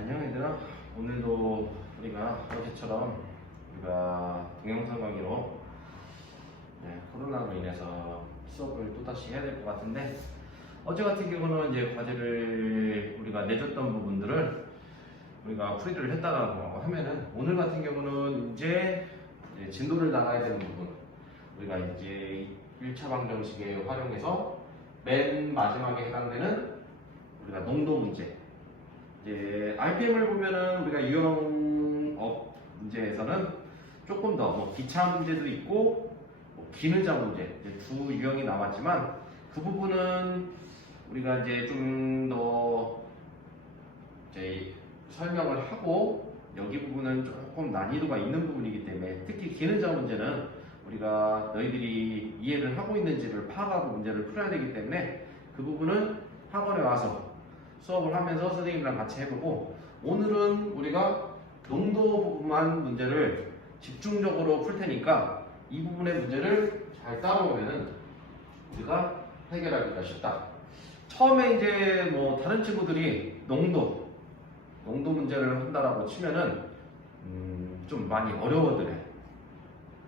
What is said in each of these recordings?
안녕 얘들아. 오늘도 우리가 어제처럼 우리가 동영상 강의로 코로나로 인해서 수업을 또다시 해야 될 것 같은데, 어제 같은 경우는 이제 과제를 우리가 내줬던 부분들을 우리가 풀이를 했다라고 하면은, 오늘 같은 경우는 이제 진도를 나가야 되는 부분, 우리가 이제 1차 방정식에 활용해서 맨 마지막에 해당되는 우리가 농도 문제, 이제 RPM을 보면은 우리가 유형업 문제에서는 조금 더 기차 문제도 있고 기능자 문제, 이제 두 유형이 남았지만, 그 부분은 우리가 이제 좀 더 이제 설명을 하고, 여기 부분은 조금 난이도가 있는 부분이기 때문에, 특히 기능자 문제는 우리가 너희들이 이해를 하고 있는지를 파악하고 문제를 풀어야 되기 때문에, 그 부분은 학원에 와서 수업을 하면서 선생님이랑 같이 해보고, 오늘은 우리가 농도 부분만 문제를 집중적으로 풀 테니까 이 부분의 문제를 잘 따라오면은 우리가 해결하기가 쉽다. 처음에 이제 다른 친구들이 농도 문제를 한다라고 치면은 좀 많이 어려워들해.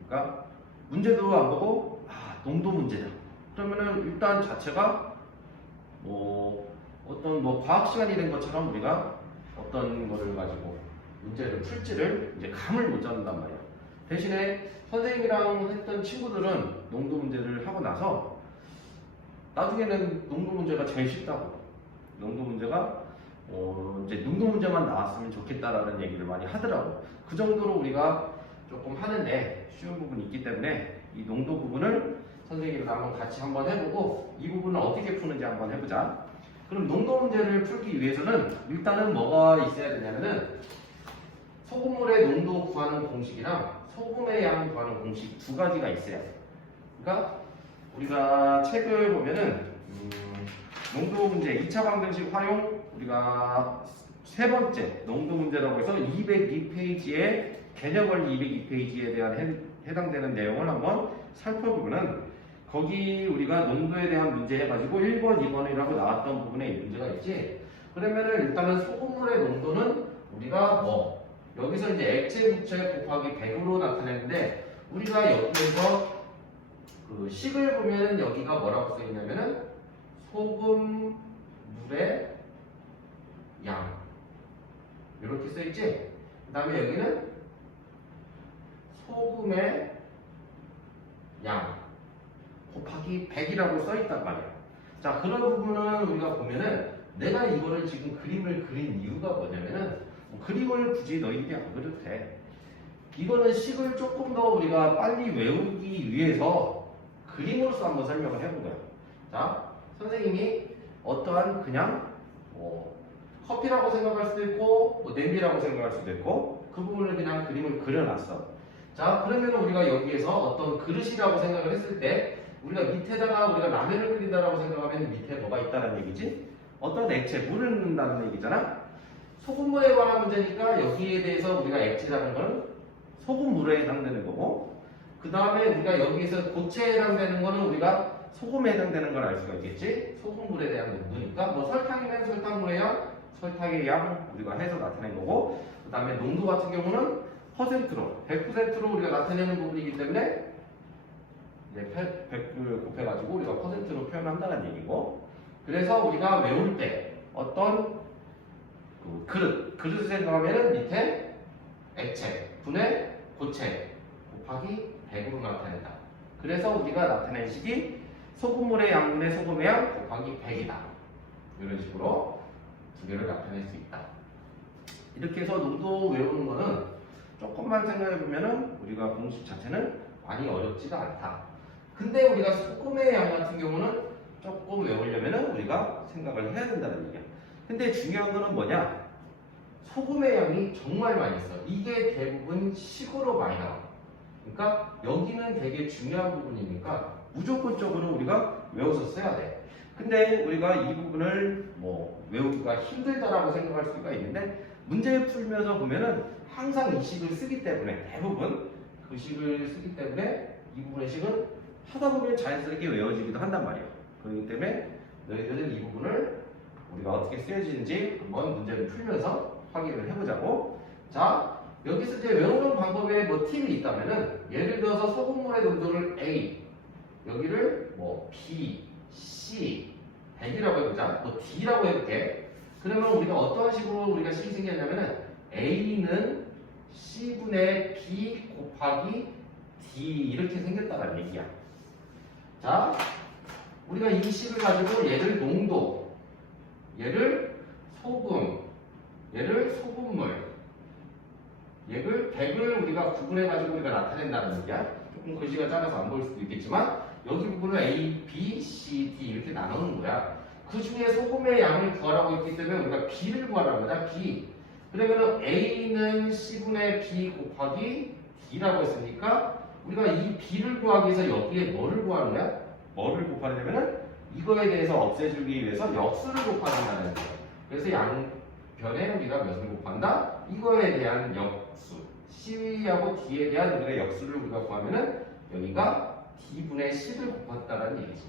그러니까 문제도 안 보고 농도 문제다 그러면은 일단 자체가 어떤 과학 시간이 된 것처럼 우리가 어떤 거를 가지고 문제를 풀지를 이제 감을 못 잡는단 말이야. 대신에 선생님이랑 했던 친구들은 농도 문제를 하고 나서 나중에는 농도 문제가 제일 쉽다고, 농도 문제가 이제 농도 문제만 나왔으면 좋겠다라는 얘기를 많이 하더라고. 그 정도로 우리가 조금 하는데 쉬운 부분이 있기 때문에 이 농도 부분을 선생님이랑 같이 한번 해보고, 이 부분을 어떻게 푸는지 한번 해보자. 그럼 농도 문제를 풀기 위해서는 일단은 뭐가 있어야 되냐면은, 소금물의 농도 구하는 공식이랑 소금의 양 구하는 공식 두 가지가 있어야 돼. 그러니까 우리가 책을 보면은 농도 문제 2차 방정식 활용, 우리가 세 번째 농도 문제라고 해서 202페이지에 개념을 202페이지에 대한 해당되는 내용을 한번 살펴보면은, 거기 우리가 농도에 대한 문제 해가지고 1번, 2번이라고 나왔던 부분에 문제가 있지. 그러면은 일단은 소금물의 농도는 우리가 여기서 이제 액체 부채 곱하기 100으로 나타내는데, 우리가 여기에서 그 식을 보면은 여기가 뭐라고 써 있냐면은 소금물의 양 이렇게 써 있지. 그 다음에 여기는 소금의 양 곱하기 100이라고 써 있단 말이야. 자, 그런 부분은 우리가 보면은, 내가 이거를 지금 그림을 그린 이유가 뭐냐면은, 그림을 굳이 너희들이 안 그려도 돼. 이거는 식을 조금 더 우리가 빨리 외우기 위해서 그림으로서 한번 설명을 해본 거야. 자, 선생님이 어떠한 그냥 커피라고 생각할 수도 있고 냄비라고 생각할 수도 있고, 그 부분을 그냥 그림을 그려놨어. 자, 그러면 우리가 여기에서 어떤 그릇이라고 생각을 했을 때, 우리가 밑에다가 우리가 라면을 끓인다라고 생각하면 밑에 뭐가 있다는 얘기지? 어떤 액체, 물을 넣는다는 얘기잖아. 소금물에 관한 문제니까 여기에 대해서 우리가 액체라는 건 소금물에 해당되는 거고, 그 다음에 우리가 여기에서 고체에 해당되는 거는 우리가 소금에 해당되는 걸 알 수가 있겠지? 소금물에 대한 농도니까 설탕이면 설탕물의 양, 설탕의 양 우리가 해서 나타낸 거고, 그 다음에 농도 같은 경우는 퍼센트로, 100%로 우리가 나타내는 부분이기 때문에 이제 100을 곱해가지고 우리가 퍼센트로 표현한다는 얘기고, 그래서 우리가 외울 때 어떤 그릇을 생각하면은 밑에 액체, 분의 고체 곱하기 100으로 나타낸다. 그래서 우리가 나타낸 식이 소금물의 양분의 소금의 양 곱하기 100이다. 이런 식으로 두 개를 나타낼 수 있다. 이렇게 해서 농도 외우는 거는 조금만 생각해보면은 우리가 공식 자체는 많이 어렵지가 않다. 근데 우리가 소금의 양 같은 경우는 조금 외우려면은 우리가 생각을 해야 된다는 얘기야. 근데 중요한 거는 뭐냐? 소금의 양이 정말 많이 있어. 이게 대부분 식으로 많이 나와. 그러니까 여기는 되게 중요한 부분이니까 무조건적으로 우리가 외워서 써야 돼. 근데 우리가 이 부분을 외우기가 힘들다라고 생각할 수가 있는데, 문제 풀면서 보면은 항상 이 식을 쓰기 때문에, 대부분 그 식을 쓰기 때문에 이 부분의 식은 하다 보면 자연스럽게 외워지기도 한단 말이에요. 그렇기 때문에 너희들은 이 부분을 우리가 어떻게 쓰여지는지 한번 문제를 풀면서 확인을 해보자고. 자, 여기서 이제 외우는 방법에 뭐 팁이 있다면은 예를 들어서 소금물의 농도를 A, 여기를 뭐 B, C, 100이라고 해보자. 뭐 D라고 해볼게. 그러면 우리가 어떤 식으로 우리가 식이 생겼냐면은 A는 C분의 B 곱하기 D 이렇게 생겼다는 얘기야. 자, 우리가 이 식을 가지고 얘를 농도, 얘를 소금, 얘를 소금물, 얘를 100을 우리가 구분해가지고 우리가 나타낸다는 얘기야. 조금 글씨가 작아서 안 보일 수도 있겠지만 여기 부분을 A, B, C, D 이렇게 나누는 거야. 그 중에 소금의 양을 구하라고 했기 때문에 우리가 B를 구하라고 하자. B. 그러면은 A는 C분의 B 곱하기 D라고 했으니까 우리가 이 B를 구하기 위해서 여기에 뭐를 구하는 거야? 뭐를 곱하려면은 이거에 대해서 없애주기 위해서 역수를 곱한다는 거예요. 그래서 양변에 우리가 몇을 곱한다? 이거에 대한 역수. C하고 D에 대한 우리가 역수를 우리가 구하면은 여기가 D분의 10을 곱했다라는 얘기지.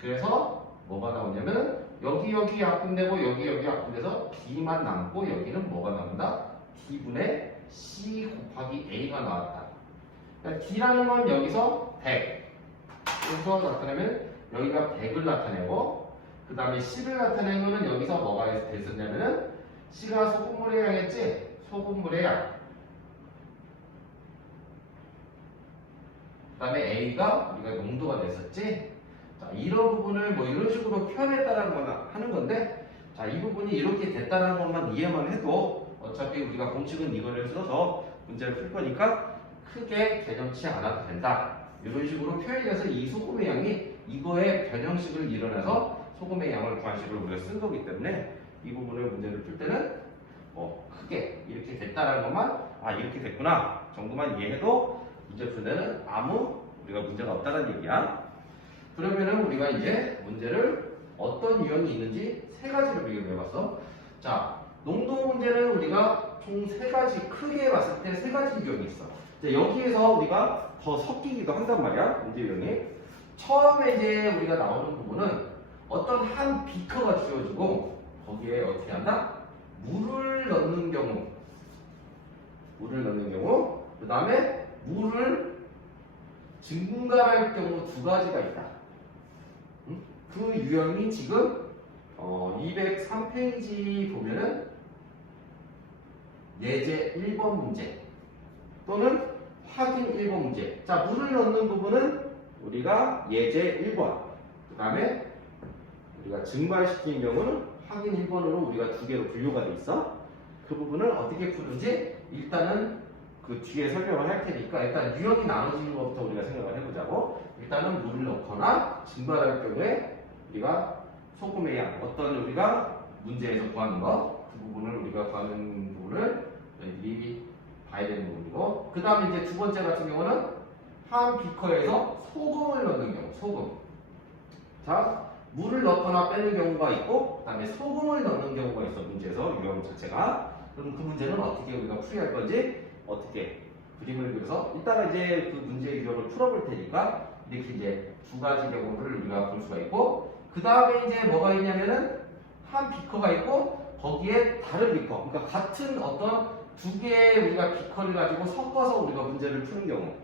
그래서 뭐가 나오냐면 여기 약분되고 여기 약분돼서 B만 남고 여기는 뭐가 나온다? D분의 C 곱하기 A가 나왔다. 그러니까 D라는 건 여기서 100. 그래서 나타내면 여기가 100을 나타내고 그 다음에 C를 나타낸 거는 여기서 뭐가 됐었냐면은 C가 소금물의 양이었지? 소금물의 양. 그 다음에 A가 우리가 농도가 됐었지? 자, 이런 부분을 뭐 이런 식으로 표현했다라는 거나 하는 건데, 자, 이 부분이 이렇게 됐다라는 것만 이해만 해도 어차피 우리가 공식은 이거를 써서 문제를 풀 거니까 크게 개념치 않아도 된다. 이런 식으로 표현해서 이 소금의 양이 이거의 변형식을 이뤄내서 소금의 양을 구한 식으로 우리가 쓴 거기 때문에 이 부분을 문제를 풀 때는 크게 이렇게 됐다라는 것만 이렇게 됐구나 정도만 이해해도 문제 풀 때는 아무 우리가 문제가 없다는 얘기야. 그러면은 우리가 이제 문제를 어떤 유형이 있는지 세 가지로 비교를 해봤어. 자, 농도 문제는 우리가 총 세 가지 크게 봤을 때 세 가지 유형이 있어. 이제 여기에서 우리가 더 섞이기도 한단 말이야. 문제 유형이. 처음에 이제 우리가 나오는 부분은 어떤 한 비커가 주어지고 거기에 어떻게 한다? 물을 넣는 경우, 그 다음에 물을 증발할 경우 두 가지가 있다. 그 유형이 지금 203페이지 보면은 예제 1번 문제 또는 확인 1번 문제. 자, 물을 넣는 부분은 우리가 예제 1번, 그 다음에 우리가 증발시키는 경우는 확인 1번으로 우리가 두 개로 분류가 돼 있어. 그 부분을 어떻게 푸는지 일단은 그 뒤에 설명을 할 테니까 일단 유형이 나눠지는 것부터 우리가 생각을 해보자고. 일단은 물을 넣거나 증발할 경우에 우리가 소금의 양, 어떤 우리가 문제에서 구하는 거, 그 부분을 우리가 구하는 부분을 미리 봐야 되는 부분이고, 그 다음에 이제 두 번째 같은 경우는 한 비커에서 소금을 넣는 경우, 소금. 자, 물을 넣거나 빼는 경우가 있고, 그 다음에 소금을 넣는 경우가 있어, 문제에서 유형 자체가. 그럼 그 문제는 어떻게 우리가 풀이할 건지, 어떻게 그림을 그려서 일단은 이제 그 문제의 유형을 풀어볼 테니까 이렇게 이제 두 가지 경우를 우리가 볼 수가 있고, 그 다음에 이제 뭐가 있냐면은 한 비커가 있고 거기에 다른 비커, 그러니까 같은 어떤 두 개의 우리가 비커를 가지고 섞어서 우리가 문제를 푸는 경우,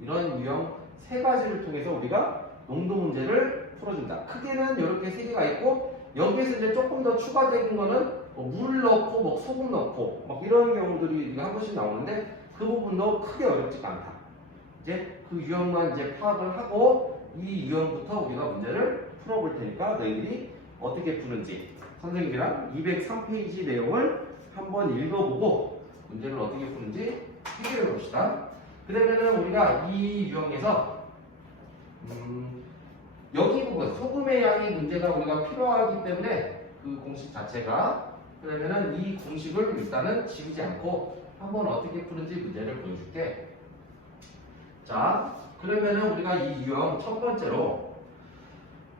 이런 유형 세 가지를 통해서 우리가 농도 문제를 풀어준다. 크게는 이렇게 세 개가 있고 여기에서 이제 조금 더 추가적인 거는 물 넣고 뭐 소금 넣고 막 이런 경우들이 한 번씩 나오는데 그 부분도 크게 어렵지가 않다. 이제 그 유형만 이제 파악을 하고 이 유형부터 우리가 문제를 풀어볼 테니까 너희들이 어떻게 푸는지 선생님이랑 203페이지 내용을 한번 읽어보고 문제를 어떻게 푸는지 해결해 봅시다. 그러면은 우리가 이 유형에서 여기 부분 소금의 양이 문제가 우리가 필요하기 때문에 그 공식 자체가, 그러면은 이 공식을 일단은 지우지 않고 한번 어떻게 푸는지 문제를 보여줄게. 자, 그러면은 우리가 이 유형 첫 번째로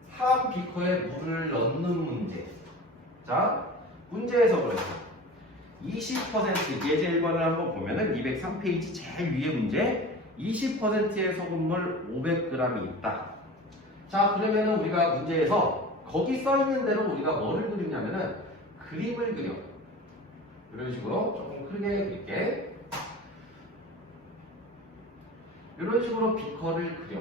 한 비커에 물을 넣는 문제. 자, 문제에서 그랬어. 20% 예제 1번을 한번 보면은 203페이지 제일 위에 문제 20%의 소금물 500g이 있다. 자, 그러면은 우리가 문제에서 거기 써 있는 대로 우리가 뭐를 그리냐면은 그림을 그려. 이런 식으로 조금 크게 그릴게. 이런 식으로 비커를 그려.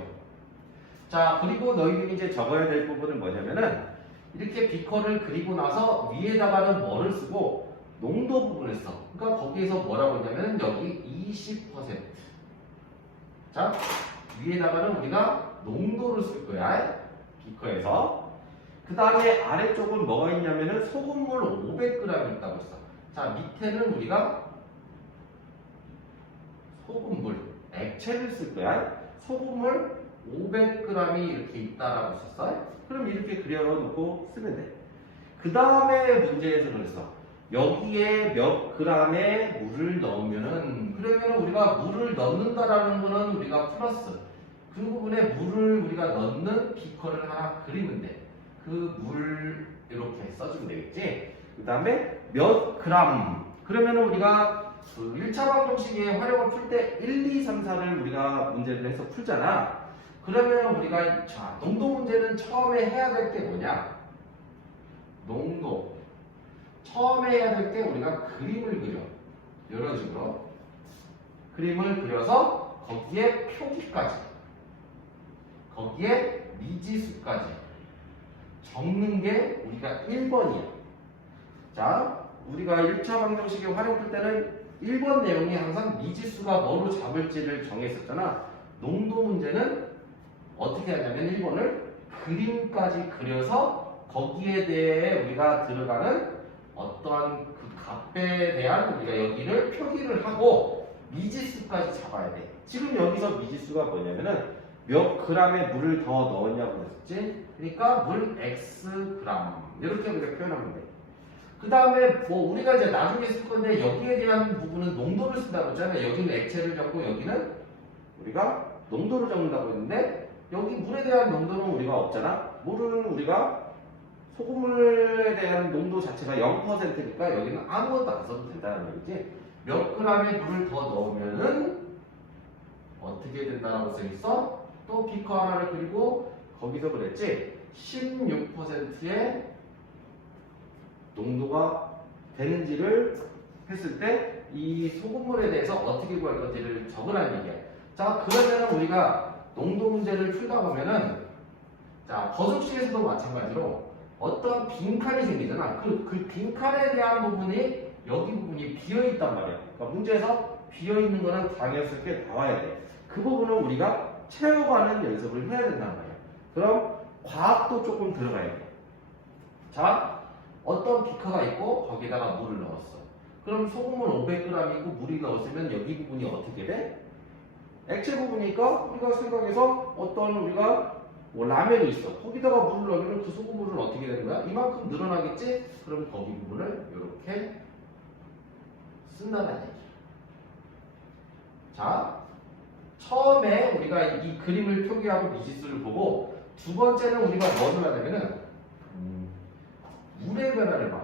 자, 그리고 너희들이 이제 적어야 될 부분은 뭐냐면은 이렇게 비커를 그리고 나서 위에다가는 뭐를 쓰고 농도 부분을 써. 그러니까 거기에서 뭐라고 했냐면은 여기 20%. 자, 위에다가는 우리가 농도를 쓸 거야. 비커에서. 그 다음에 아래쪽은 뭐가 있냐면은 소금물 500g 있다고 했어. 자, 밑에는 우리가 소금물, 액체를 쓸 거야. 소금물 500g이 이렇게 있다라고 썼어. 그럼 이렇게 그려놓고 쓰면 돼. 그 다음에 문제에서 그랬어. 여기에 몇 g의 물을 넣으면은, 그러면 우리가 물을 넣는다라는 거는 우리가 플러스. 그 부분에 물을 우리가 넣는 비커를 하나 그리면 돼. 그 물 이렇게 써주면 되겠지. 그 다음에 몇 그램. 그러면은 우리가 그 1차 방정식의 활용을 풀 때 1, 2, 3, 4를 우리가 문제를 해서 풀잖아. 그러면 우리가 자, 농도 문제는 처음에 해야 될 게 뭐냐? 농도. 처음에 해야 될 게 우리가 그림을 그려. 이런 식으로. 그림을 그려서 거기에 표기까지. 거기에 미지수까지. 적는 게 우리가 1번이야. 자, 우리가 1차 방정식의 활용 풀 때는 1번 내용이 항상 미지수가 뭐로 잡을지를 정했었잖아. 농도 문제는 어떻게 하냐면 1번을 그림까지 그려서 거기에 대해 우리가 들어가는 어떠한 그 값에 대한 우리가 여기를 표기를 하고 미지수까지 잡아야 돼. 지금 여기서 미지수가 뭐냐면은 몇 g의 물을 더 넣었냐고 그랬지? 그러니까 물 x 그램 이렇게 우리가 표현하면 돼. 그 다음에 뭐 우리가 이제 나중에 쓸 건데 여기에 대한 부분은 농도를 쓴다고 했잖아요. 여기는 액체를 적고 여기는 우리가 농도를 적는다고 했는데 여기 물에 대한 농도는 우리가 없잖아. 물은 우리가 소금물에 대한 농도 자체가 0%니까 여기는 아무것도 안 써도 된다는 얘기지. 몇 g의 물을 더 넣으면은 어떻게 된다라고 써있어? 또 비커 하나를 그리고 거기서 그랬지 16%의 농도가 되는지를 했을 때 이 소금물에 대해서 어떻게 구할 건지를 적으라는 얘기야. 자, 그러면 우리가 농도 문제를 풀다 보면은 자, 거듭식에서도 마찬가지로 어떤 빈칸이 생기잖아. 그 빈칸에 대한 부분이 여기 부분이 비어있단 말이야. 그러니까 문제에서 비어있는 거는 당연스럽게 나와야 돼. 그 부분은 우리가 채워가는 연습을 해야 된단 말이야. 그럼 과학도 조금 들어가야 돼. 자, 어떤 비커가 있고 거기다가 물을 넣었어. 그럼 소금물 500g 있고 물이 넣었으면 여기 부분이 어떻게 돼? 액체 부분이니까 우리가 생각해서 어떤 우리가 뭐 라면이 있어. 거기다가 물을 넣으면 그 소금물은 어떻게 되는 거야? 이만큼 늘어나겠지? 그럼 거기 부분을 이렇게 쓴다는 얘기야. 자, 처음에 우리가 이 그림을 표기하고 미지수를 보고 두 번째는 우리가 뭐 해야 되면은 물의 변화를 봐.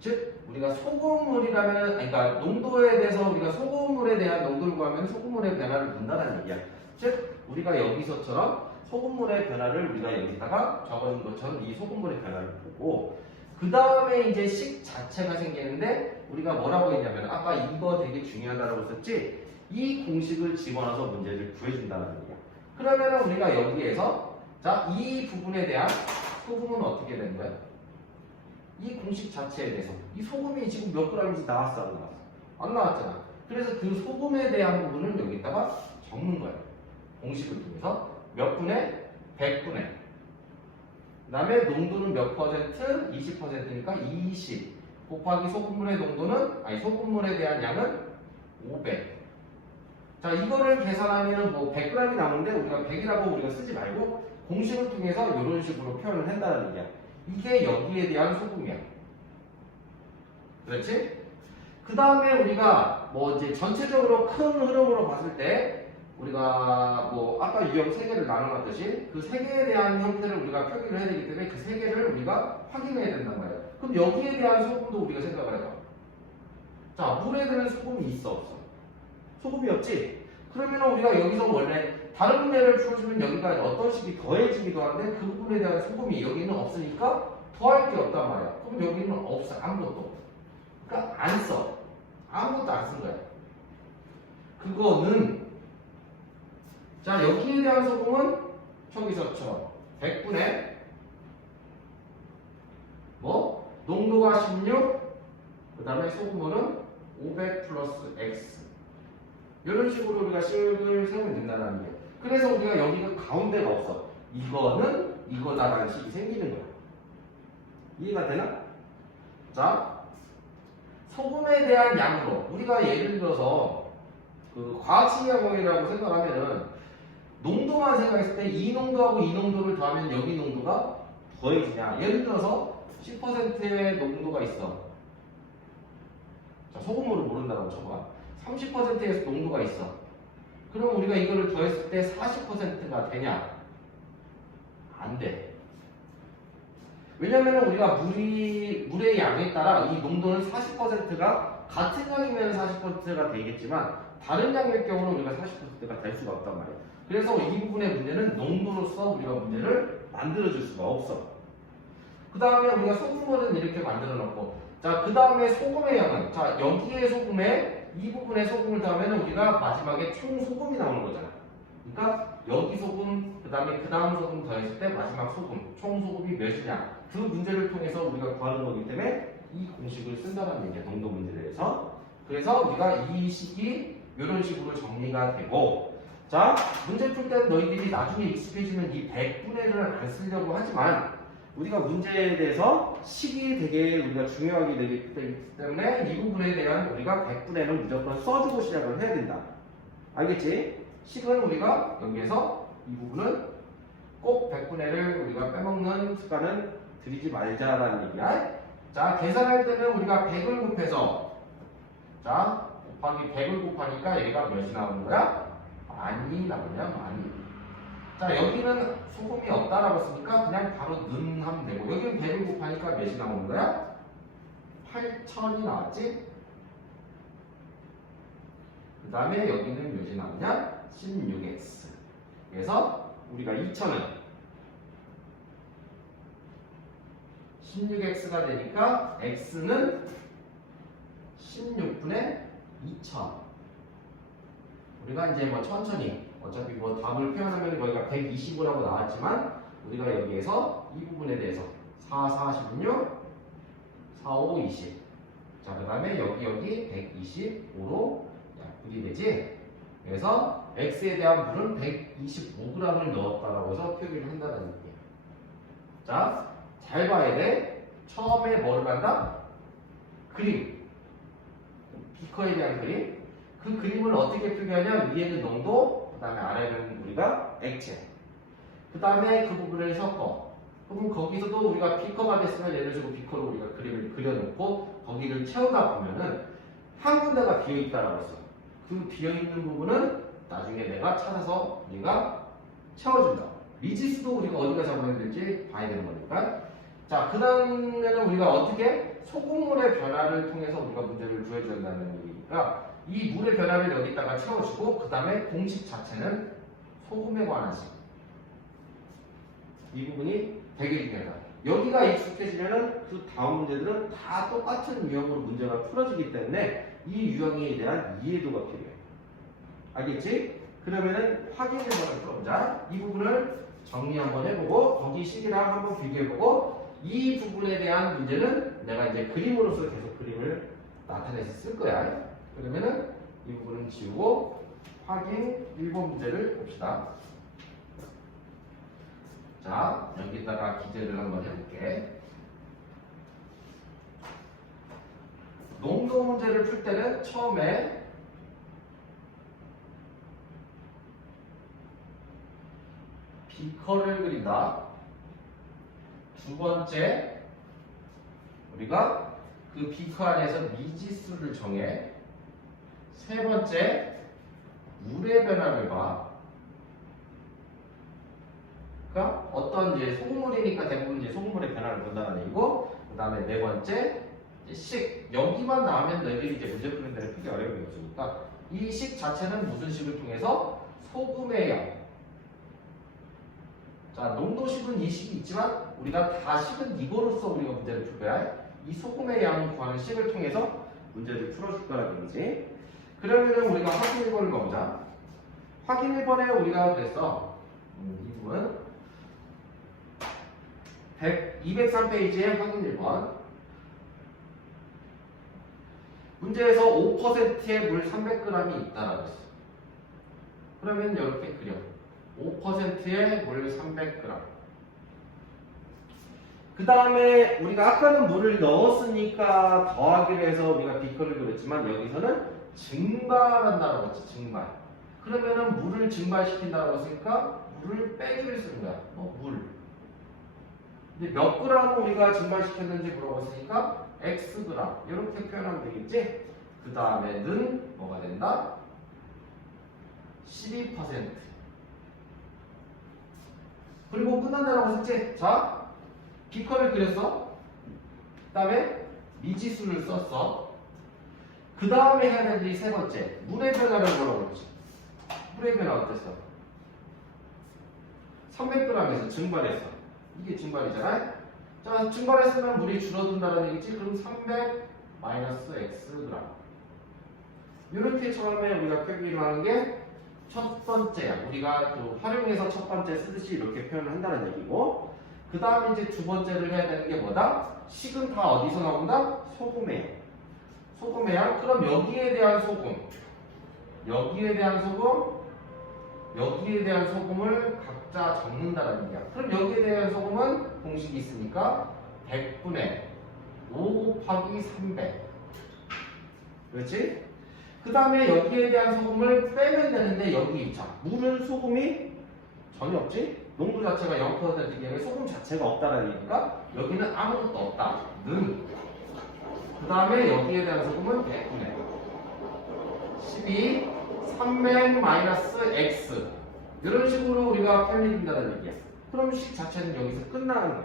즉 우리가 소금물이라면 그러니까 농도에 대해서 우리가 소금물에 대한 농도를 구하면 소금물의 변화를 본다는 얘기야. 즉 우리가 여기서처럼 소금물의 변화를 우리가 여기다가 적어준 것처럼 이 소금물의 변화를 보고 그 다음에 이제 식 자체가 생기는데 우리가 뭐라고 했냐면 아까 이거 되게 중요하다고 했었지. 이 공식을 집어넣어서 문제를 구해준다는 얘기야. 그러면 우리가 여기에서 자, 이 부분에 대한 소금은 어떻게 되는 거야? 이 공식 자체에 대해서 이 소금이 지금 몇 g인지 나왔어 안 나왔어? 안 나왔잖아. 그래서 그 소금에 대한 부분을 여기다가 적는 거야. 공식을 통해서 몇 분의 100분의 그 다음에 농도는 몇 퍼센트? 20%니까 20 곱하기 소금물의 농도는 소금물에 대한 양은 500. 자, 이거를 계산하면 뭐 100g이 나오는데 우리가 100이라고 우리가 쓰지 말고 공식을 통해서 이런 식으로 표현을 한다는 얘기야. 이게 여기에 대한 소금이야. 그렇지? 그 다음에 우리가 뭐 이제 전체적으로 큰 흐름으로 봤을 때 우리가 뭐 아까 유형 3개를 나눠놨듯이 그 3개에 대한 형태를 우리가 표기를 해야 되기 때문에 그 3개를 우리가 확인해야 된단 말이야. 그럼 여기에 대한 소금도 우리가 생각을 해봐. 자, 물에 드는 소금이 있어 없어? 소금이 없지? 그러면 우리가 여기서 원래 다른 문제를 풀어주면 여기가 어떤 식이 더해지기도 하는데 그 부분에 대한 소금이 여기는 없으니까 더할 게 없단 말이야. 그럼 여기는 없어. 아무것도. 그러니까 안 써. 아무것도 안 쓴 거야. 그거는 자 여기에 대한 소금은 저기서처럼 100분의 뭐 농도가 16 그 다음에 소금물은 500 플러스 X 이런 식으로 우리가 식을 세우면 된다는 게 그래서 우리가 여기는 가운데가 없어. 이거는 이거다라는 식이 생기는 거야. 이해가 되나? 자 소금에 대한 양으로 우리가 예를 들어서 그 과학식량이라고 생각하면은 농도만 생각했을 때 이 농도하고 이 농도를 더하면 여기 농도가 더해지냐. 예를 들어서 10%의 농도가 있어. 자, 소금물을 모른다고 쳐봐. 30%의 농도가 있어. 그럼 우리가 이거를 더했을 때 40%가 되냐? 안 돼. 왜냐면 우리가 물의 양에 따라 이 농도는 40%가 같은 양이면 40%가 되겠지만 다른 양일 경우는 우리가 40%가 될 수가 없단 말이야. 그래서 이 부분의 문제는 농도로서 우리가 문제를 만들어줄 수가 없어. 그 다음에 우리가 소금물은 이렇게 만들어 놓고 자, 그 다음에 소금의 양은 자, 여기에 소금에 이 부분에 소금을 더하면 우리가 마지막에 총 소금이 나오는 거잖아. 그러니까 여기 소금, 그 다음에 그 다음 소금 더했을 때 마지막 소금, 총 소금이 몇이냐. 그 문제를 통해서 우리가 구하는 거기 때문에 이 공식을 쓴다는 얘기야. 농도 문제에 대해서. 그래서 우리가 이 식이 이런 식으로 정리가 되고 자, 문제 풀 때는 너희들이 나중에 익숙해지면 이 100분의 1을 안 쓰려고 하지만 우리가 문제에 대해서 식이 되게 우리가 중요하게 되기 때문에 이 부분에 대한 우리가 100분의 1은 무조건 써주고 시작을 해야 된다. 알겠지? 식은 우리가 여기에서 이 부분은 꼭 100분의 1을 우리가 빼먹는 습관은 들이지 말자라는 얘기야. 자, 계산할 때는 우리가 100을 곱해서 자, 곱하기 100을 곱하니까 얘가 몇이 나오는 거야? 많이 나오냐? 많이. 자, 여기는 소금이 없다라고 했으니까 그냥 바로 는 하면 되고 여기는 100을 곱하니까 몇이 나오는 거야? 8000이 나왔지? 그 다음에 여기는 몇이 나오냐? 16x. 그래서 우리가 2000은 16x가 되니까 x는 16분의 2000. 우리가 이제 뭐 천천히 어차피 뭐 답을 표현하면 여기가 125라고 나왔지만 우리가 여기에서 이 부분에 대해서 4, 4, 16, 4, 5, 20. 자, 그 다음에 여기 125로 약분이 되지. 그래서 x에 대한 물은 125g을 넣었다라고 해서 표기를 한다는 얘기예요. 자, 잘 봐야 돼. 처음에 뭐를 한다? 그림. 비커에 대한 그림. 그 그림을 어떻게 표기하냐? 위에는 농도, 그 다음에 아래는 우리가 액체. 그 다음에 그 부분을 섞어. 그럼 거기서도 우리가 비커가 됐으면 예를 들어 비커로 우리가 그림을 그려놓고 거기를 채우다 보면은 한 군데가 비어있다라고 했어. 그 비어있는 부분은 나중에 내가 찾아서 우리가 채워준다. 미지수도 우리가 어디가 잡아야 될지 봐야 되는 거니까. 자, 그 다음에는 우리가 어떻게 소금물의 변화를 통해서 우리가 문제를 구해줘야 한다는 얘기니까 이 물의 변화를 여기다가 채워주고 그 다음에 공식 자체는 소금에 관한 식. 이 부분이 되게 중요하다. 여기가 익숙해지면은 그 다음 문제들은 다 똑같은 유형으로 문제가 풀어지기 때문에 이 유형에 대한 이해도가 필요해. 알겠지? 그러면은 확인을 한번 풀어보자. 이 부분을 정리 한번 해보고 거기 식이랑 한번 비교해보고 이 부분에 대한 문제는 내가 이제 그림으로서 계속 그림을 나타내서 쓸 거야. 그러면은 이 부분은 지우고 확인 1번 문제를 봅시다. 자, 여기다가 기재를 한번 해볼게. 농도 문제를 풀 때는 처음에 비커를 그린다. 두 번째, 우리가 그 비커 안에서 미지수를 정해. 세 번째, 물의 변화를 봐. 그러니까 어떤 이제 소금물이니까 대부분 이제 소금물의 변화를 본다는 얘기고, 그 다음에 네 번째, 식. 여기만 나오면 너희들이 이제 문제 푸는 데는 크게 어려움이 없으니까 이 식 자체는 무슨 식을 통해서? 소금의 양. 자, 농도식은 이 식이 있지만 우리가 다 식은 이거로서 우리가 문제를 풀 거야. 이 소금의 양 구하는 식을 통해서 문제를 풀어줄 거라는 거지. 그러면은 우리가 확인 1번을 보자. 확인 1번에 우리가 그랬어. 이 부분 203페이지에 확인 1번. 문제에서 5%의 물 300g이 있다라고 했어. 그러면 이렇게 그려. 5%의 물 300g. 그 다음에 우리가 아까는 물을 넣었으니까 더하기로 해서 우리가 비커를 그렸지만 여기서는 증발한다라고 했지. 증발. 그러면은 물을 증발시킨다라고 했으니까 물을 빼기를 쓰는 거야. 물. 근데 몇 그램 우리가 증발시켰는지 물어봤으니까 X 그램. 이렇게 표현하면 되겠지? 그 다음에는 뭐가 된다? 12%. 그리고 끝난다라고 했지? 자, 비커를 그렸어. 그 다음에 미지수를 썼어. 그 다음에 해야 될 일이 세 번째. 물의 변화를 뭐라고 그랬지? 물의 변화 어땠어? 300g에서 증발했어. 이게 증발이잖아. 자, 증발했으면 물이 줄어든다는 얘기지. 그럼 300 마이너스 Xg. 이렇게 처음에 우리가 표기를 하는 게 첫 번째야. 우리가 또 활용해서 첫 번째 쓰듯이 이렇게 표현을 한다는 얘기고, 그 다음에 이제 두 번째를 해야 되는 게 뭐다? 식은 다 어디서 나온다? 소금에. 소금에야. 그럼 여기에 대한 소금, 여기에 대한 소금, 여기에 대한 소금을 각자 적는다는 얘기야. 그럼 여기에 대한 소금은 공식이 있으니까 100분의 5 곱하기 300. 그렇지? 그 다음에 여기에 대한 소금을 빼면 되는데 여기 있죠. 물은 소금이 전혀 없지? 농도 자체가 0%이기 때문에 소금 자체가 없다는 얘기니까 여기는 아무것도 없다. 는. 그 다음에 여기에 대한 소금은 100분의 12 300 마이너스 X. 이런 식으로 우리가 표현이 된다는 얘기야. 그럼 식 자체는 여기서 끝나는 거야.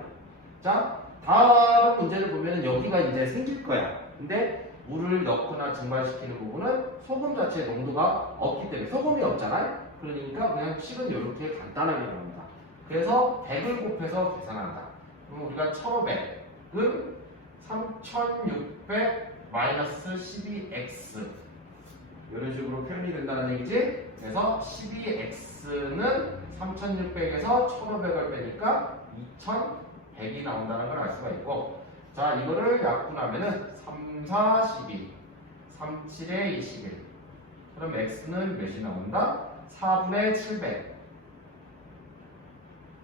자, 다음 문제를 보면 여기가 이제 생길 거야. 근데 물을 넣거나 증발시키는 부분은 소금 자체의 농도가 없기 때문에 소금이 없잖아요. 그러니까 그냥 식은 이렇게 간단하게 나옵니다. 그래서 100을 곱해서 계산한다. 그럼 우리가 1500은 3600 마이너스 12x 이런 식으로 표현이 된다는 얘기지. 그래서 12x는 3600에서 1500을 빼니까 2100이 나온다는 걸 알 수가 있고, 자, 이거를 약분하면은 3, 4, 12, 3, 7에 21. 그럼 x는 몇이 나온다? 4분의 700.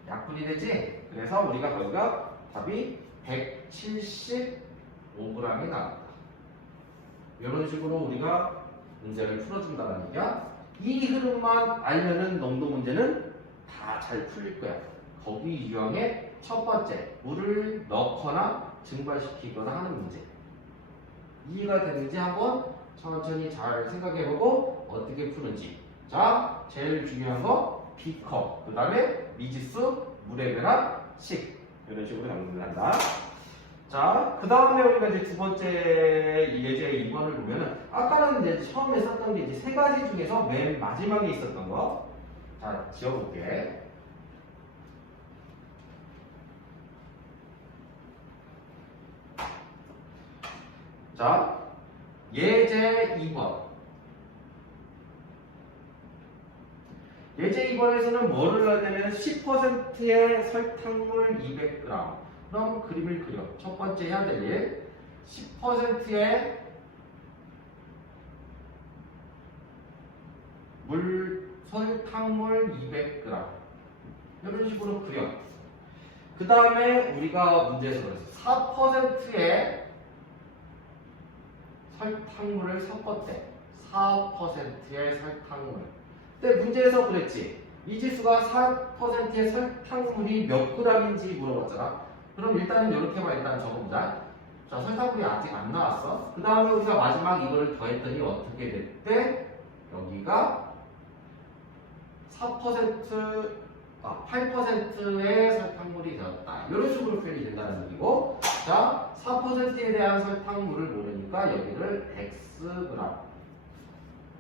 약분이 되지? 그래서 우리가 거기가 답이 175g이 나왔다. 이런 식으로 우리가 문제를 풀어준다는 얘기야. 이 흐름만 알면은 농도 문제는 다 잘 풀릴 거야. 거기 유형의 첫 번째, 물을 넣거나 증발시키거나 하는 문제. 이해가 되는지 한번 천천히 잘 생각해보고 어떻게 푸는지. 자, 제일 중요한 거 비커, 그 다음에 미지수, 물의 변화, 식. 이런 식으로 정리를 한다. 자, 그 다음에 우리가 이제 두 번째 예제 2번을 보면은 아까는 이제 처음에 썼던 게 이제 세 가지 중에서 맨 마지막에 있었던 거. 자, 지워볼게. 자, 예제 2번. 예제 2번에서는 뭐를 넣어야 되냐면 10%의 설탕물 200g. 그럼 그림을 그려. 첫 번째 해야 될 일. 10%의 설탕물 200g. 이런 식으로 그려. 그 다음에 우리가 문제에서 그랬어. 4%의 설탕물을 섞었대. 4%의 설탕물. 근데 문제에서 그랬지. 미지수가 4%의 설탕물이 몇 g인지 물어봤잖아. 그럼 일단은 이렇게만 일단 적어보자. 자, 설탕물이 아직 안 나왔어. 그 다음에 우리가 마지막 이걸 더했더니 어떻게 됐대? 여기가 8%의 설탕물이 되었다. 이런 식으로 표현이 된다는 얘기고, 자, 4%에 대한 설탕물을 모르니까 여기를 Xg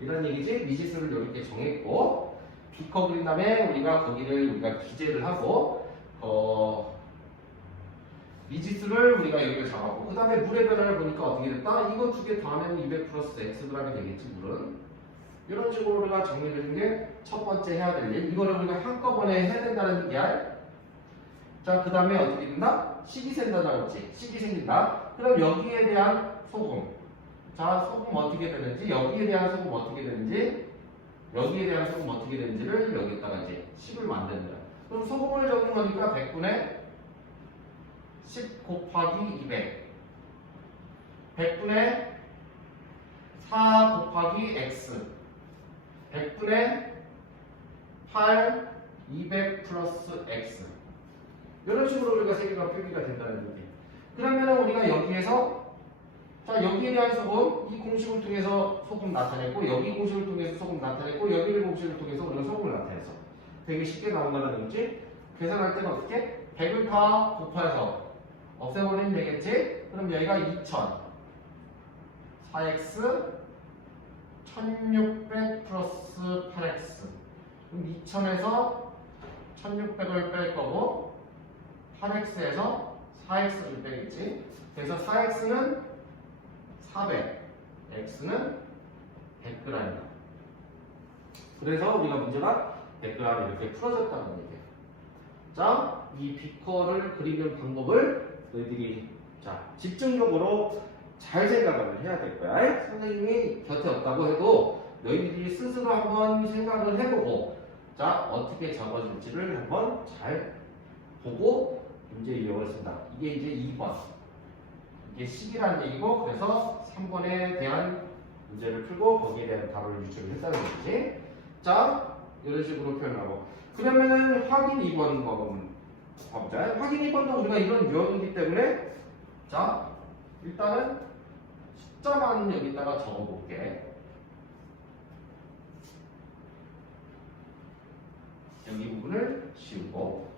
이런 얘기지. 미지수를 이렇게 정했고 비커 그린 다음에 우리가 거기를 우리가 기재를 하고 미지수를 우리가 여기를 잡았고 그 다음에 물의 변화를 보니까 어떻게 됐다? 이거 두 개 더하면 200 플러스 xg이 되겠지 물은. 이런 식으로 우리가 정리를 해준 게 첫 번째 해야 될 일. 이거를 우리가 한꺼번에 해야 된다는 얘기야. 자, 그 다음에 어떻게 된다? 식이 생긴다고 했지. 식이 생긴다. 그럼 여기에 대한 소금. 자, 소금 어떻게 되는지, 여기에 대한 소금 어떻게 되는지, 여기에 대한 소금 어떻게 되는지를 여기다가 이제 식을 만드는 거야. 그럼 소금을 적용하니까 100분의 10 곱하기 200. 100분의 4 곱하기 x. 100분의 8, 200 플러스 x. 이런 식으로 우리가 세 개가 표기가 된다는 얘기. 그러면 우리가 여기에서 자 여기에 대한 소금 이 공식을 통해서 소금 나타냈고 여기 공식을 통해서 소금 나타냈고 여기 공식을 통해서 우리가 소금을 나타냈어. 되게 쉽게 나온다는 거지. 계산할 때는 어떻게? 100을 다 곱해서 없애버리면 되겠지? 그럼 여기가 2000 4x 1600 플러스 8x. 그럼 2000에서 1600을 뺄 거고 8x에서 4x를 빼겠지. 그래서 4x는 400, x는 100g이다. 그래서 우리가 문제가 100g 이렇게 풀어졌다는 얘기야. 자, 이 비커를 그리는 방법을 너희들이 자 집중적으로 잘 생각을 해야 될 거야. 선생님이 곁에 없다고 해도 너희들이 스스로 한번 생각을 해보고 자 어떻게 적어줄지를 한번 잘 보고 문제 유형을 쓴다. 이게 이제 2번. 이게 식이라는 얘기고 그래서 3번에 대한 문제를 풀고 거기에 대한 답을 유출을 했다는 얘기지. 자 이런 식으로 표현하고 그러면은 확인 2번 가보자. 확인 2번도 우리가 이런 유형이기 때문에 자 일단은 숫자만 여기다가 적어볼게. 여기 부분을 지우고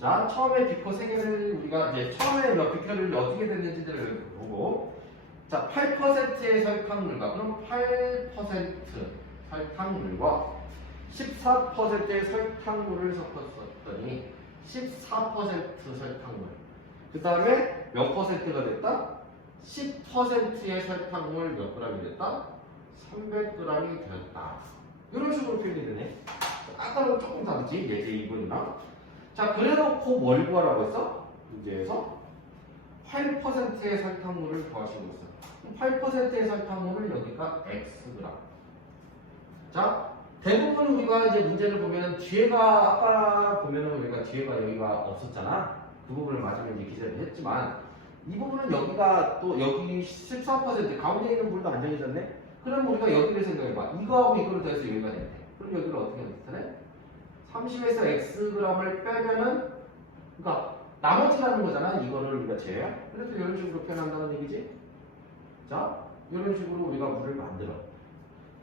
자 처음에 비커 3개를 우리가 이제 처음에 비커를 어떻게 됐는지를 보고 자 8%의 설탕물과 그럼 8% 설탕물과 14%의 설탕물을 섞었더니 14% 설탕물 그 다음에 몇 퍼센트가 됐다? 10%의 설탕물 몇 g이 됐다? 300g이 되었다. 이런 식으로 표현이 되네. 아까는 조금 다르지 예제 2번이나 자 그래놓고 뭘 구하라고 했어? 문제에서 8%의 설탕물을 구하시고 있어. 8%의 설탕물을 여기가 xg. 자 대부분 우리가 이제 문제를 보면 뒤에가 아까 보면은 우리가 뒤에가 여기가 없었잖아. 그 부분을 맞으면 이제 기재를 했지만 이 부분은 여기가 또 여기 14% 가운데 있는 물도 안 정해졌네. 그럼 우리가 여기를 생각해봐. 이거하고 이거를 더해서 여기가 됐네. 그럼 여기를 어떻게 나타내? 30에서 xg을 빼면은 그러니까 나머지라는 거잖아. 이거를 우리가 제외. 그래서 이런 식으로 표현한다는 얘기지. 자 이런 식으로 우리가 물을 만들어.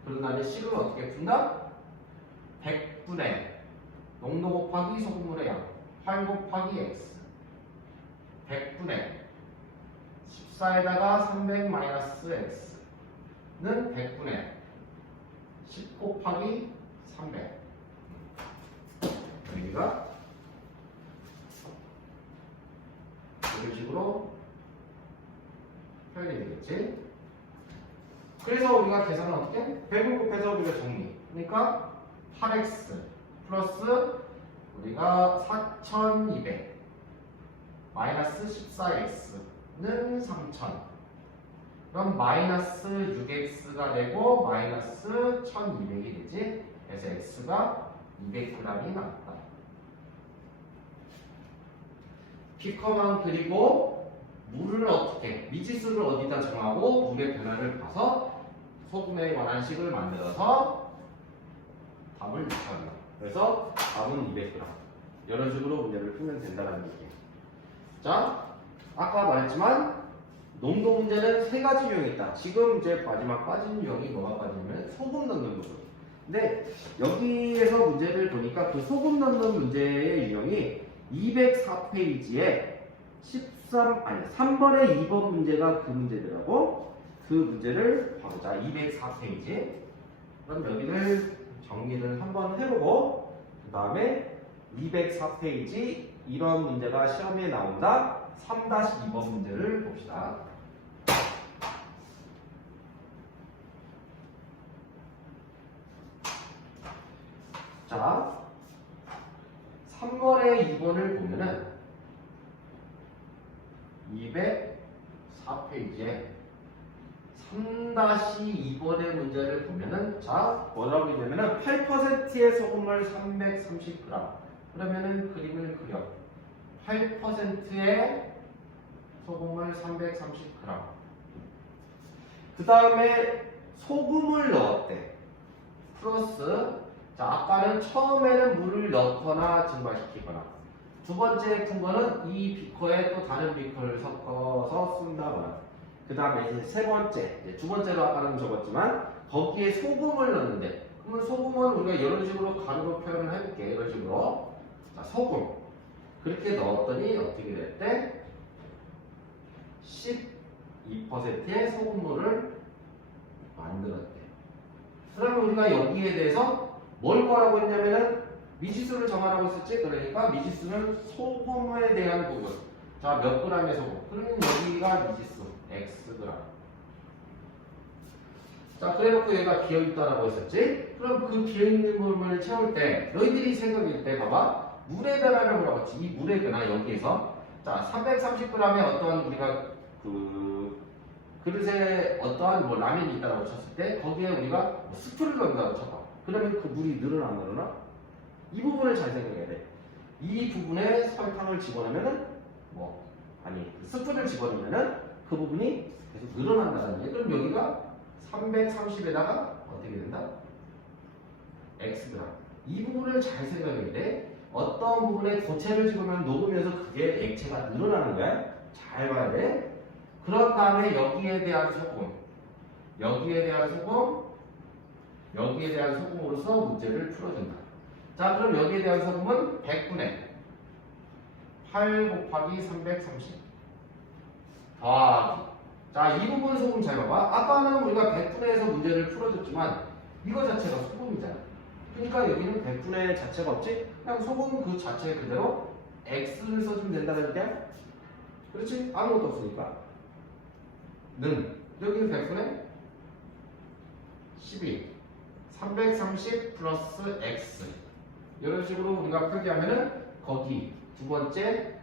그런 다음에 식을 어떻게 푼다? 100분의 농도 곱하기 소금물의 양 8 곱하기 x 100분의 14에다가 300 마이너스 x는 100분의 10 곱하기 300 여기가 이런 식으로 표현이 되겠지. 그래서 우리가 계산은 어떻게? 100을 곱해서 우리가 정리. 그러니까 8x 플러스 우리가 4200 마이너스 14x는 3000 그럼 마이너스 6x가 되고 마이너스 1200이 되지. 그래서 x가 200g이 나왔다. 비커만 그리고 물을 어떻게 미지수를 어디다 정하고 물의 변화를 봐서 소금에 관한 식을 만들어서 답을 유추한다. 그래서 답은 200g. 이런 식으로 문제를 풀면 된다는 얘기예요. 자, 아까 말했지만 농도 문제는 3가지 유형이 있다. 지금 이제 마지막 빠진 유형이 뭐가 빠지냐면 소금 넣는 부분. 근데 여기에서 문제를 보니까 그 소금 넣는 문제의 유형이 204페이지에 3번에 2번 문제가 그 문제더라고. 그 문제를 바로 자 204페이지. 그럼 여기를 정리를 한번 해보고 그 다음에 204페이지 이런 문제가 시험에 나온다. 3-2번 문제를 봅시다. 자, 3번에 2번을 보면은 204페이지에 3-2번의 문제를 보면은 자, 뭐라고 있냐면은 8%의 소금을 330g. 그러면은 그림을 그려. 8%의 소금을 330g. 그 다음에 소금을 넣었대. 플러스 자, 아까는 처음에는 물을 넣거나 증발시키거나 두 번째 큰 거는 이 비커에 또 다른 비커를 섞어서 쓴다거나 그 다음에 이제 세 번째, 이제 두 번째로 아까는 적었지만 거기에 소금을 넣는데 그러면 소금은 우리가 이런 식으로 가루로 표현을 해볼게. 이런 식으로 자, 소금 그렇게 넣었더니 어떻게 됐대? 12%의 소금물을 만들었대. 그러면 우리가 여기에 대해서 뭘 거라고 했냐면은 미지수를 정하라고 했었지. 그러니까 미지수는 소금에 대한 부분. 자, 몇 g의 소금. 그러면 여기가 미지수 xg. 자, 그래놓고 얘가 비어있다라고 했었지. 그럼 그 비어있는 부분을 채울 때 너희들이 생각일 때 봐봐. 물의 변화를 보라고 했지. 이 물의 변화 여기에서 자 330g의 어떤 우리가 그 그릇에 어떠한 뭐 라면이 있다고 쳤을 때 거기에 우리가 뭐 스프를 넣는다고 쳐봐. 그러면 그 물이 늘어나 안 늘어나? 이 부분을 잘 생각해야 돼. 이 부분에 설탕을 집어넣으면은 스프를 집어넣으면은 그 부분이 계속 늘어난다는 얘기. 그럼 여기가 330에다가 어떻게 된다? xg. 이 부분을 잘 생각해야 돼. 어떤 부분에 고체를 집으면 녹으면서 그게 액체가 늘어나는 거야. 잘 봐야 돼. 그런 다음에 여기에 대한 소금, 여기에 대한 소금으로서 문제를 풀어준다. 자, 그럼 여기에 대한 소금은 100분의 8 곱하기 330 더하기. 자, 이 부분 소금 잘 봐봐. 아까는 우리가 100분의에서 문제를 풀어줬지만 이거 자체가 소금이잖아. 그러니까 여기는 100분의 자체가 없지? 그냥 소금 그 자체 그대로 x를 써주면 된다는 얘기야? 그렇지? 아무것도 없으니까. 여기는 100분의 12 330 플러스 x 이런 식으로 우리가 풀게 하면은 거기 두 번째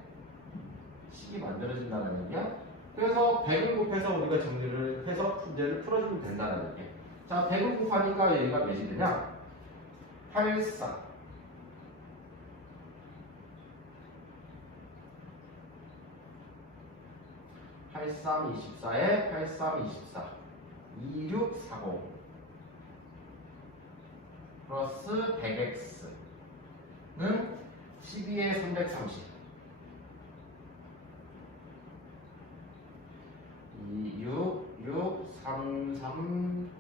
식이 만들어진다는 얘기야. 그래서 100을 곱해서 우리가 정리를 해서 문제를 풀어주면 된다는 얘기야. 자, 100을 곱하니까 얘가 몇이 되냐? 84 8324에 8324 2640 플러스 100x는 12에 330 266 330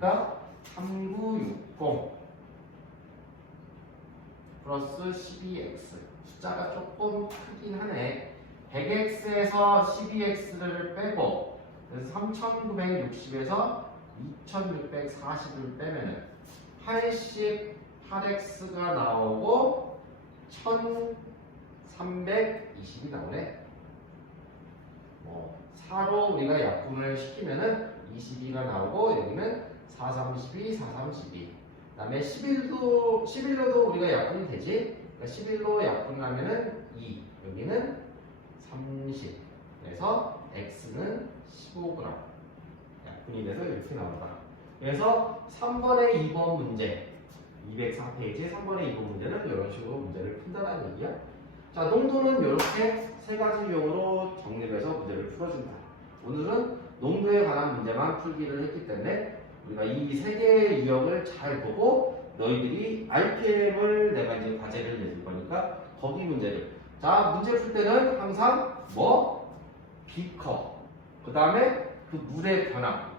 3960 플러스 12x 숫자가 조금 크긴 하네. 100x에서 12x를 빼고 그래서 3960에서 2640을 빼면은 88x가 나오고 1320이 나오네. 4로 우리가 약분을 시키면은 22가 나오고 여기는 432, 432. 그 다음에 11로도 우리가 약분이 되지. 그러니까 11로 약분하면은 2. 여기는 30. 그래서 x는 15g. 약분이 돼서 이렇게 나온다. 그래서 3번의 2번 문제 204페이지 3번의 2번 문제는 이런 식으로 문제를 푼다는 얘기야. 자, 농도는 이렇게 세 가지 유형으로 정리를 해서 문제를 풀어준다. 오늘은 농도에 관한 문제만 풀기를 했기 때문에 우리가 이 세 개의 유형을 잘 보고 너희들이 RPM을 내가 이제 과제를 내줄 거니까 거기 문제를 자, 문제 풀 때는 항상 비커 그 다음에 그 물의 변화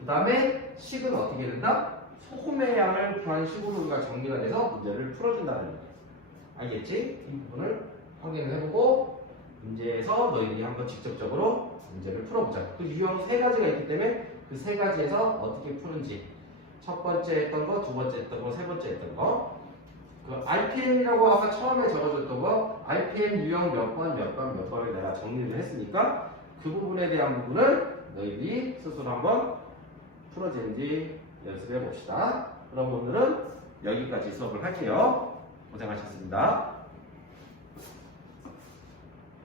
그 다음에 식은 어떻게 된다? 소금의 양을 구한 식으로 우리가 정리가 돼서 문제를 풀어준다는 거예요. 알겠지? 이 부분을 확인을 해보고 문제에서 너희들이 한번 직접적으로 문제를 풀어보자. 그 유형 세 가지가 있기 때문에 그 세 가지에서 어떻게 푸는지 첫 번째 했던 거, 두 번째 했던 거, 세 번째 했던 거. 그 RPM이라고 아까 처음에 적어줬던 거 RPM 유형 몇 번, 몇 번, 몇 번을 내가 정리를 했으니까 그 부분에 대한 부분을 너희들이 스스로 한번 풀어지는지 연습해 봅시다. 그럼 오늘은 여기까지 수업을 할게요. 고생하셨습니다.